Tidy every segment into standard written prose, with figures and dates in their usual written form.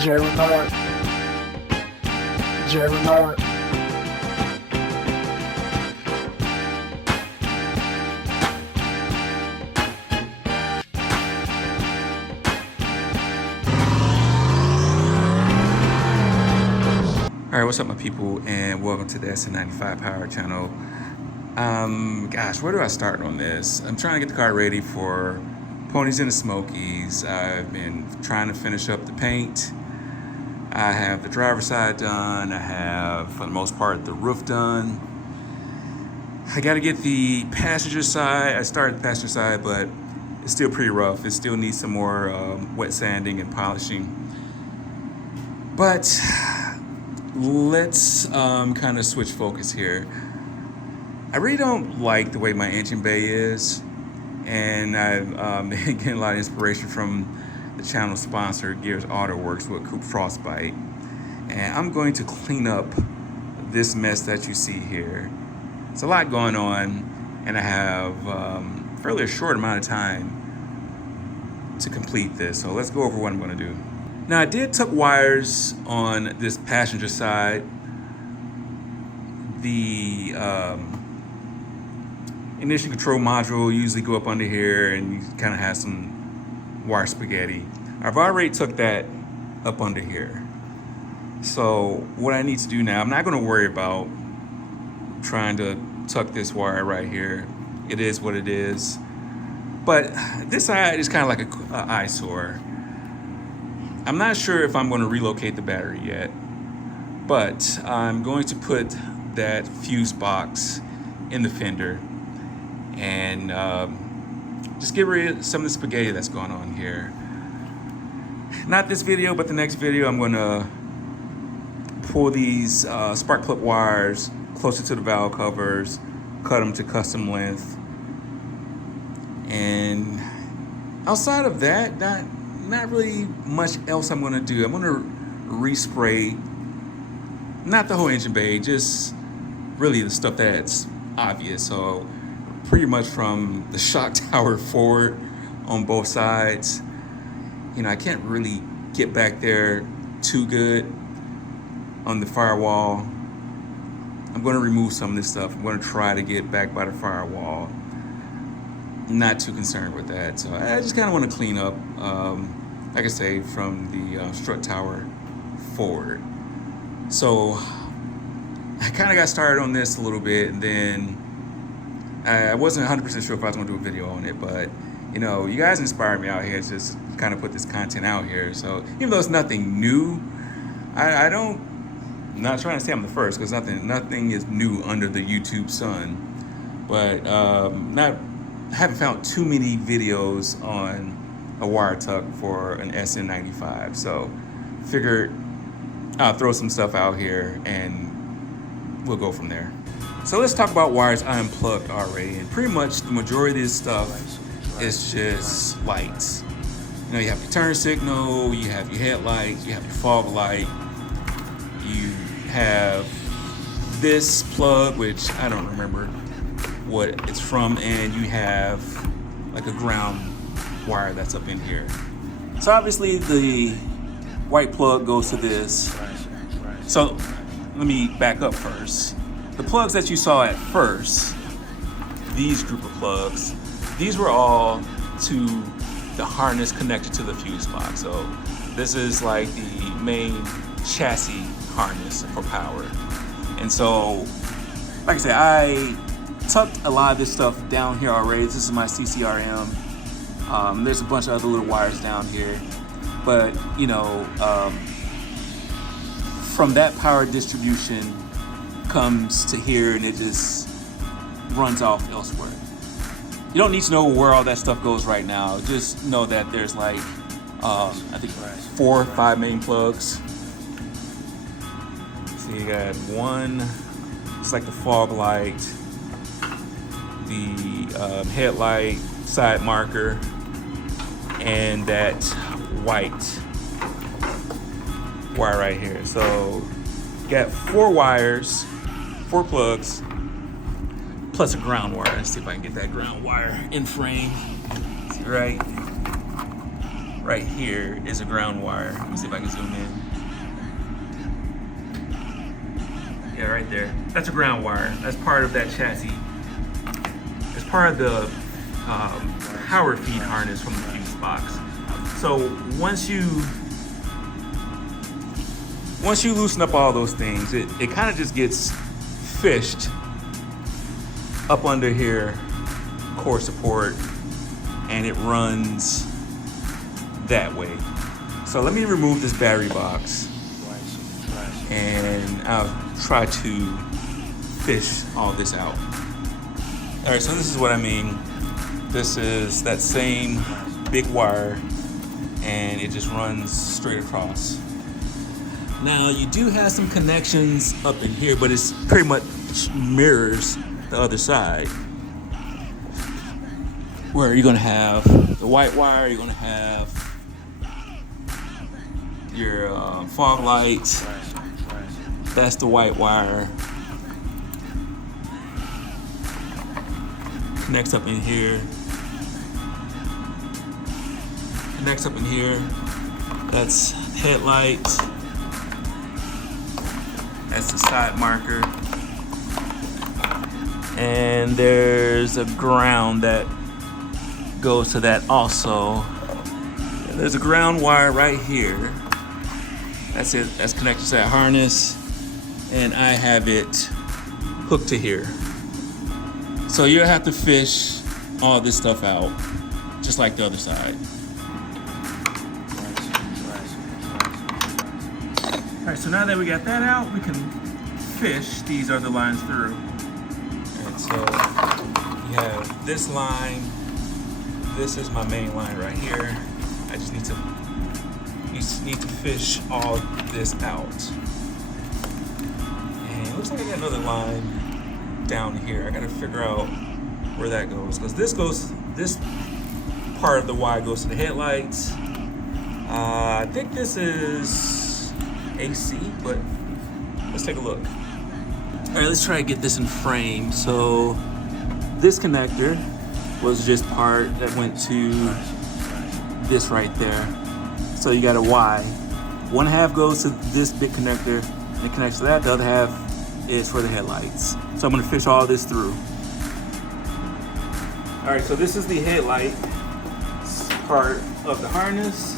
Jerry Nard. All right, what's up, my people, and welcome to the Sn95 Power channel. Gosh, where do I start on this? I'm trying to get the car ready for Ponies in the Smokies. I've been trying to finish up the paint. I have the driver's side done. I have, for the most part, the roof done. I got to get the passenger side. I started the passenger side, but it's still pretty rough. It still needs some more wet sanding and polishing. But let's kind of switch focus here. I really don't like the way my engine bay is, and I've been getting a lot of inspiration from the channel sponsor, Gears Auto Works, with Coupe Frostbite. And I'm going to clean up this mess that you see here. It's a lot going on, and I have fairly a short amount of time to complete this. So let's go over what I'm going to do. Now, I did tuck wires on this passenger side. The ignition control module usually go up under here, and you kind of have some wire spaghetti. I've already took that up under here. So what I need to do now, I'm not going to worry about trying to tuck this wire right here. It is what it is. But this side is kind of like an eyesore. I'm not sure if I'm going to relocate the battery yet, but I'm going to put that fuse box in the fender and just get rid of some of the spaghetti that's going on here. Not this video, but the next video, I'm going to pull these spark plug wires closer to the valve covers, cut them to custom length, and outside of that, not really much else I'm gonna do. I'm gonna respray, not the whole engine bay, just really the stuff that's obvious. So pretty much from the shock tower forward on both sides. You know, I can't really get back there too good on the firewall. I'm gonna remove some of this stuff. I'm gonna try to get back by the firewall. Not too concerned with that. So I just kind of want to clean up, like I say, from the strut tower forward. So I kind of got started on this a little bit, and then I wasn't 100% sure if I was going to do a video on it, but you know, you guys inspired me out here to just kind of put this content out here. So even though it's nothing new, I'm not trying to say I'm the first, because nothing is new under the YouTube sun, but I haven't found too many videos on a wire tuck for an Sn95, so figured I'll throw some stuff out here and we'll go from there. So let's talk about wires I unplugged already, and pretty much the majority of this stuff is just lights. You know, you have your turn signal, you have your headlights, you have your fog light, you have this plug, which I don't remember what it's from, and you have like a ground wire that's up in here. So obviously the white plug goes to this. So let me back up first. The plugs that you saw at first, these group of plugs, these were all to the harness connected to the fuse box. So this is like the main chassis harness for power. And so, like I said, I tucked a lot of this stuff down here already. This is my CCRM. There's a bunch of other little wires down here, but you know, from that power distribution comes to here, and it just runs off elsewhere. You don't need to know where all that stuff goes right now. Just know that there's like I think 4 or 5 main plugs. So you got one, it's like the fog light, the headlight side marker, and that white wire right here. So you got 4 wires, 4 plugs, plus a ground wire. Let's see if I can get that ground wire in frame. See, right right here is a ground wire. Let me see if I can zoom in. Yeah, right there. That's a ground wire. That's part of that chassis. It's part of the power feed harness from the fuse box. So once you loosen up all those things, it kind of just gets fished up under here, core support, and it runs that way. So let me remove this battery box and I'll try to fish all this out. All right, so this is what I mean. This is that same big wire and it just runs straight across. Now you do have some connections up in here, but it's pretty much mirrors the other side, where you're gonna have the white wire, you're gonna have your fog lights. That's the white wire. Connects up in here. Connects up in here. That's headlights. That's the side marker. And there's a ground that goes to that also. There's a ground wire right here. That's it. That's connected to that harness. And I have it hooked to here. So you'll have to fish all this stuff out, just like the other side. All right, so now that we got that out, we can fish these other lines through. And so you have this line. This is my main line right here. I just need to fish all this out. And it looks like I got another line down here. I gotta figure out where that goes, because this part of the Y goes to the headlights. I think this is AC, but let's take a look. All right, let's try to get this in frame. So this connector was just part that went to this right there. So you got a Y. One half goes to this big connector and it connects to that. The other half is for the headlights. So I'm gonna fish all this through. All right, so this is the headlight part of the harness.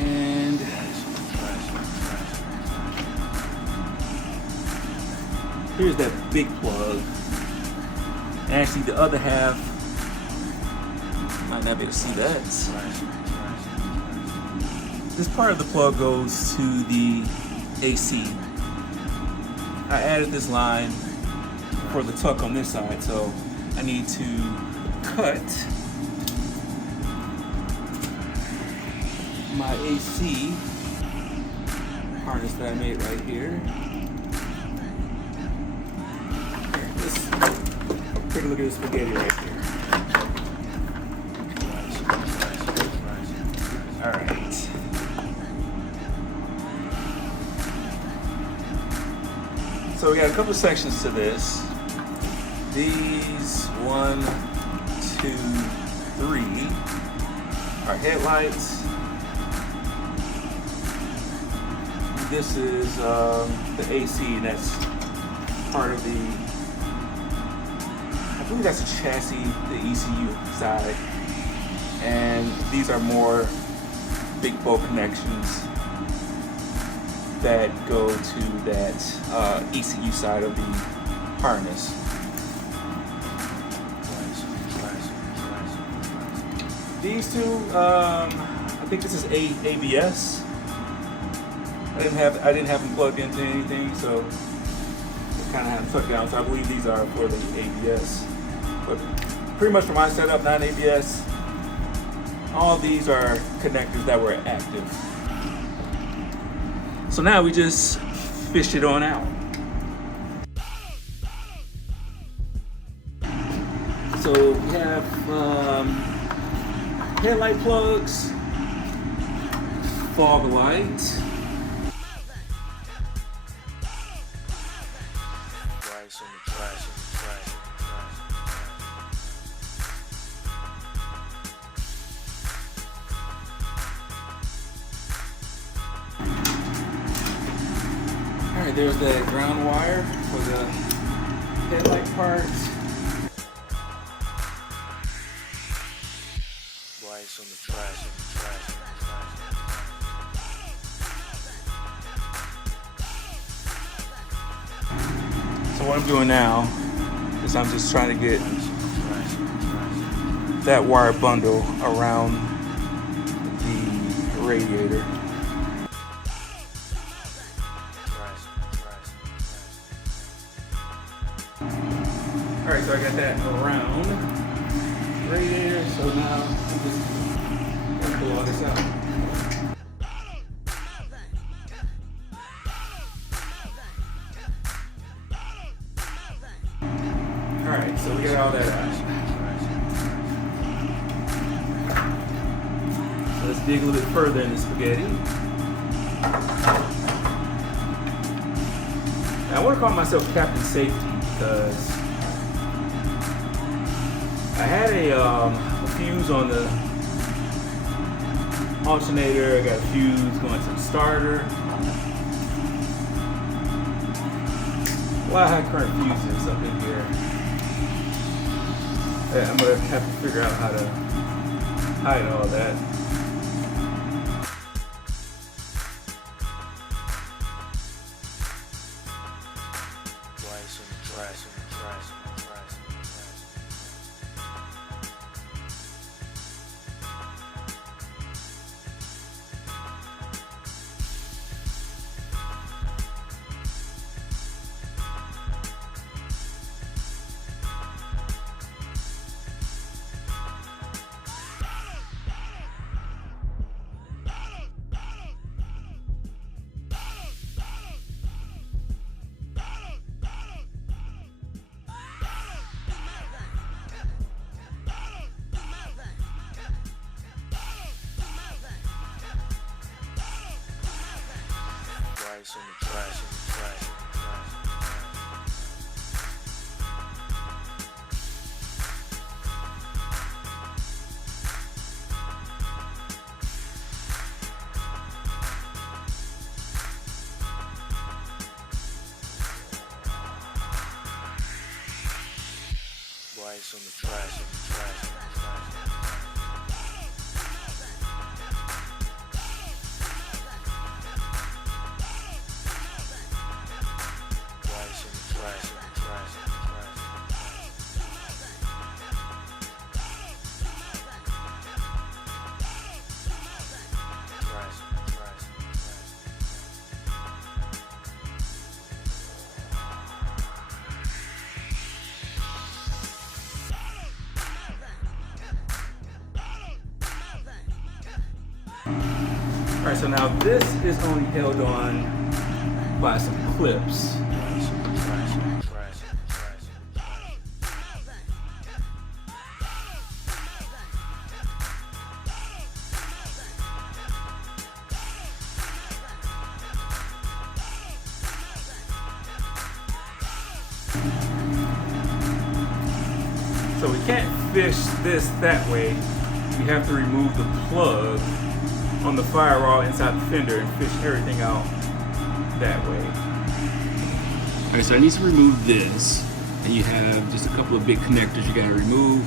And here's that big plug. Actually, the other half, might not be able to see that. This part of the plug goes to the AC. I added this line for the tuck on this side, so I need to cut my AC harness that I made right here. Let's take a look at this spaghetti right here. All right. So we got a couple of sections to this. These 1, 2, 3 are headlights. This is the AC, and that's part of the, I believe that's a chassis, the ECU side. And these are more big bolt connections that go to that ECU side of the harness. These two, I think this is ABS. I didn't have them plugged into anything, so it kind of had them tucked down. So I believe these are for the ABS. But pretty much for my setup, not ABS. All these are connectors that were active. So now we just fish it on out. So we have headlight plugs, fog lights, there's that ground wire for the headlight parts. Lights on the trash, So what I'm doing now is I'm just trying to get that wire bundle around the radiator. Alright, so I got that around the radiator, so now I'm just gonna pull all this out. Alright, so we got all that out. So let's dig a little bit further in the spaghetti. Now, I want to call myself Captain Safety because I had a fuse on the alternator. I got a fuse going to the starter. A lot of high current fuses up in here. Yeah, I'm gonna have to figure out how to hide all that. Lights on the trash, All right, so now this is only held on by some clips. So we can't fish this that way. We have to remove the plug on the firewall inside the fender and fish everything out that way. All right, so I need to remove this, and you have just a couple of big connectors you gotta remove.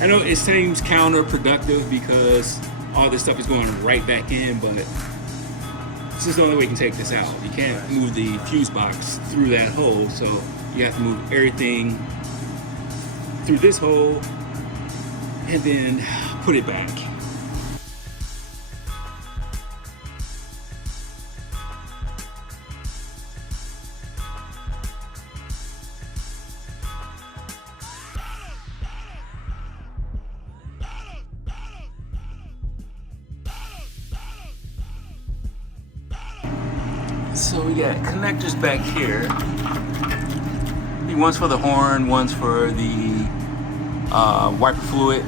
I know it seems counterproductive because all this stuff is going right back in, but this is the only way you can take this out. You can't move the fuse box through that hole, so you have to move everything through this hole and then put it back. So we got connectors back here. One's for the horn, one's for the wiper fluid,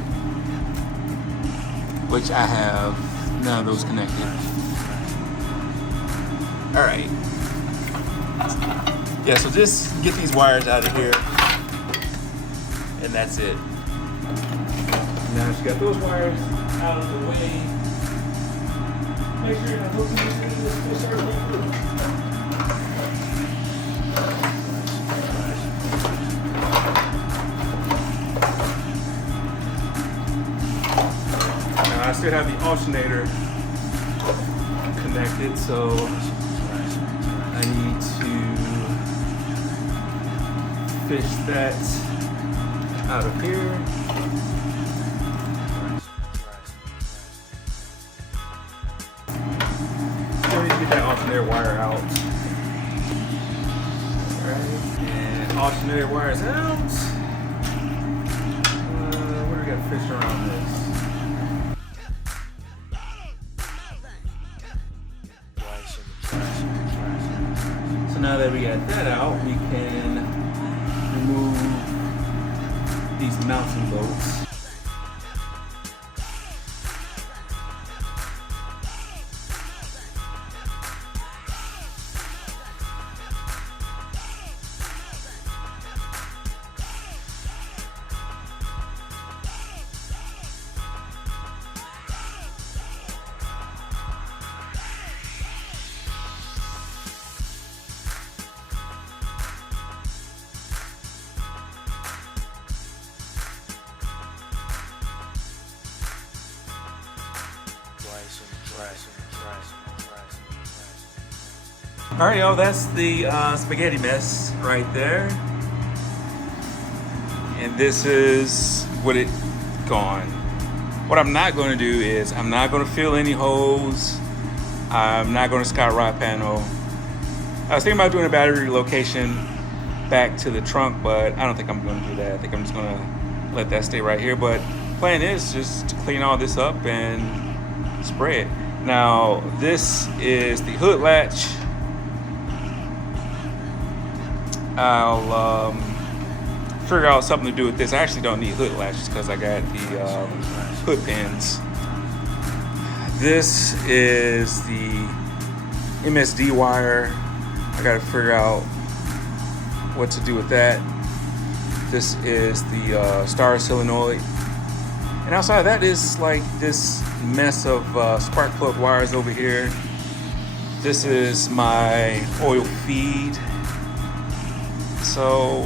which I have none of those connected. All right. Yeah, so just get these wires out of here, and that's it. Now she got those wires out of the way. Make sure you're not hooking into this fish everything through. I still have the alternator connected, so I need to fish that out of here. Still need to get that alternator wire out. Alright, and alternator wires out. What do we got to fish around this? So now that we got that out, we can remove these mounting bolts. All right, y'all, that's the spaghetti mess right there. And this is what it gone. What I'm not gonna do is I'm not gonna fill any holes. I'm not gonna scout rod panel. I was thinking about doing a battery relocation back to the trunk, but I don't think I'm gonna do that. I think I'm just gonna let that stay right here. But plan is just to clean all this up and spray it. Now, this is the hood latch. I'll figure out something to do with this. I actually don't need hood latches because I got the hood pins. This is the MSD wire. I got to figure out what to do with that. This is the star solenoid. And outside of that is like this mess of spark plug wires over here. This is my oil feed. So,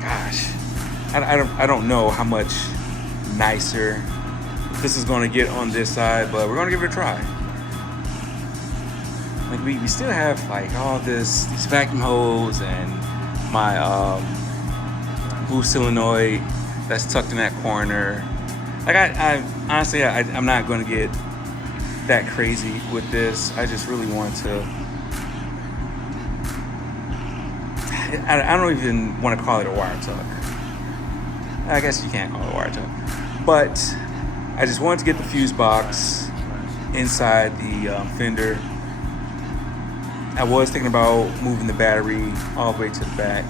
gosh, I don't know how much nicer this is going to get on this side, but we're going to give it a try. Like we still have like all these vacuum hose and my blue solenoid that's tucked in that corner. Like I honestly, I'm not going to get that crazy with this. I just really want to. I don't even want to call it a wire tuck. I guess you can't call it a wire tuck. But I just wanted to get the fuse box inside the fender. I was thinking about moving the battery all the way to the back,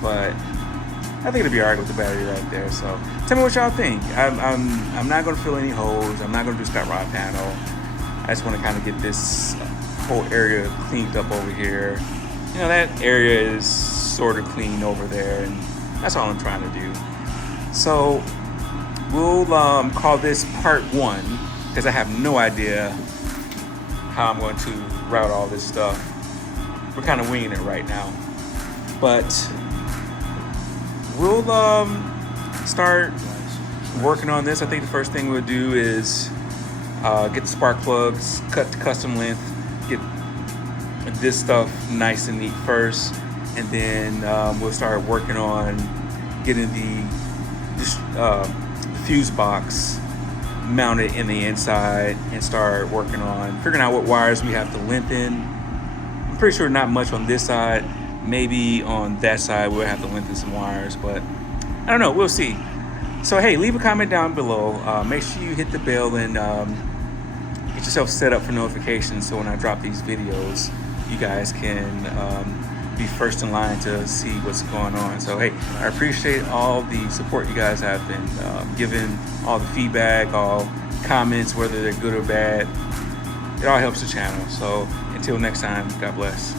but I think it'll be alright with the battery right there. So tell me what y'all think. I'm not going to fill any holes. I'm not going to do scout rod panel. I just want to kind of get this whole area cleaned up over here. You know, that area is sort of clean over there, and that's all I'm trying to do. So we'll call this part 1, because I have no idea how I'm going to route all this stuff. We're kind of winging it right now, but we'll start working on this. I think the first thing we'll do is get the spark plugs, cut to custom length, get this stuff nice and neat first, and then we'll start working on getting the fuse box mounted in the inside and start working on figuring out what wires we have to lengthen. I'm pretty sure not much on this side. Maybe on that side we'll have to lengthen some wires, but I don't know, we'll see. So hey, leave a comment down below. Make sure you hit the bell and get yourself set up for notifications, so when I drop these videos you guys can be first in line to see what's going on. So hey, I appreciate all the support you guys have been giving, all the feedback, all comments, whether they're good or bad. It all helps the channel. So until next time, God bless.